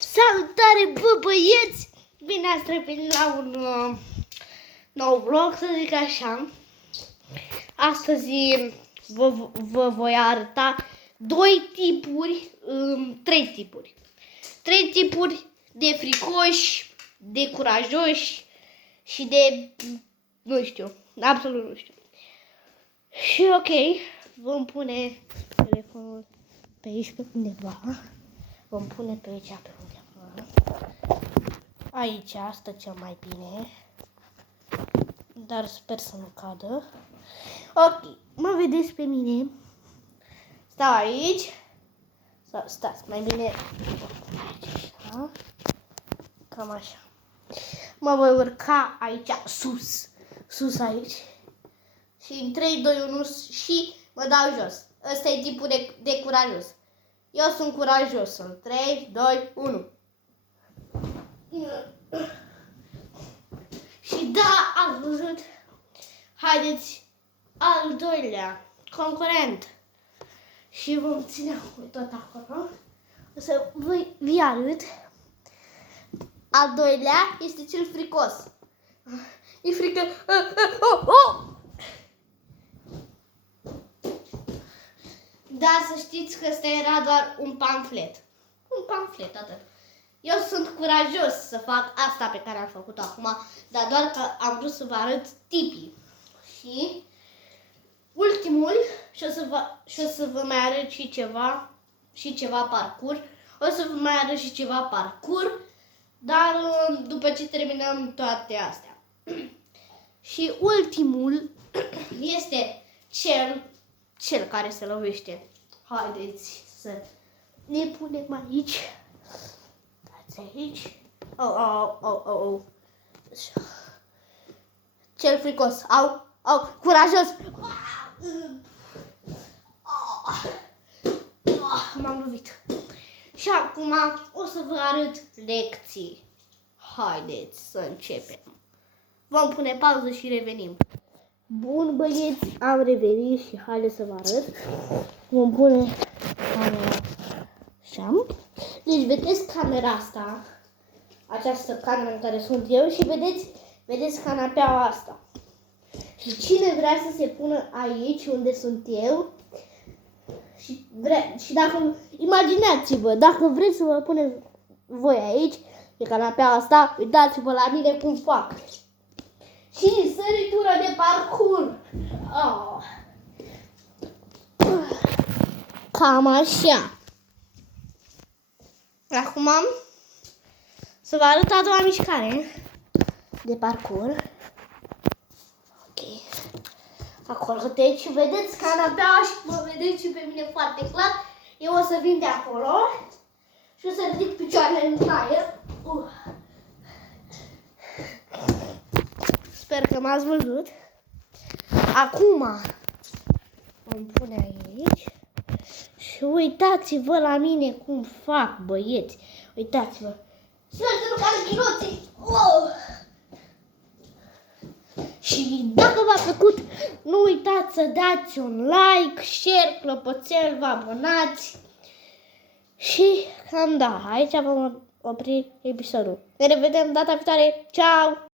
Salutare, bă, băieți! Bine ați revenit la un nou vlog, să zic așa. Astăzi vă voi arăta trei tipuri de fricoși, de curajoși și de, nu știu, absolut nu știu. Și ok, vom pune telefonul pe aici pe undeva. Vom pune pe aici pe undeva. Aici stă cel mai bine. Dar sper să nu cadă. Ok, mă vedeți pe mine. Stau aici. Stați, mai bine aici, așa. Cam așa. Mă voi urca aici, sus aici. Și în 3, 2, 1 și mă dau jos. Ăsta e tipul de curajos. Eu sunt curajos. 3, 2, 1. Și da, ați văzut? Haideți al doilea concurent. Și vom ține tot acolo. O să vi arăt. Al doilea este cel fricos. E frică. Da, să știți că ăsta era doar un pamflet. Un pamflet, atât. Eu sunt curajos să fac asta pe care am făcut-o acum, dar doar că am vrut să vă arăt tipii. Și ultimul, și o să vă mai arăt și ceva parcurs. O să vă mai arăt și ceva parcurs, dar după ce terminăm toate astea. Și ultimul este cel care se lovește. Haideți să ne punem aici. Dați aici. Oh. Cel fricos. Curajos. M-am lovit. Și acum o să vă arăt lecții. Haideți să începem. Vom pune pauză și revenim. Bun, băieți, am revenit și haideți să vă arăt. Vom pune camera așa. Deci vedeți camera asta, această cameră în care sunt eu și vedeți canapeaua asta. Și cine vrea să se pună aici unde sunt eu și dacă, imaginați-vă, dacă vreți să vă puneți voi aici, pe canapeaua asta, uitați-vă la mine cum fac. Și săritură de parcurs. Cam așa. Acum să vă arăt a doua mișcare de parcurs. Ok. Acolo, deci vedeți canapeaua și mă vedeți și pe mine foarte clar. Eu o să vin de acolo și o să ridic picioarele în aer. Sper că m-ați văzut. Acum vom pune aici. Și uitați-vă la mine cum fac, băieți. Uitați-vă. Sper să nu cadă chiloții. Și dacă v-a plăcut, nu uitați să dați un like, share, clopoțel, vă abonați. Și cam da, aici vom opri episodul. Ne revedem data viitoare. Ciao!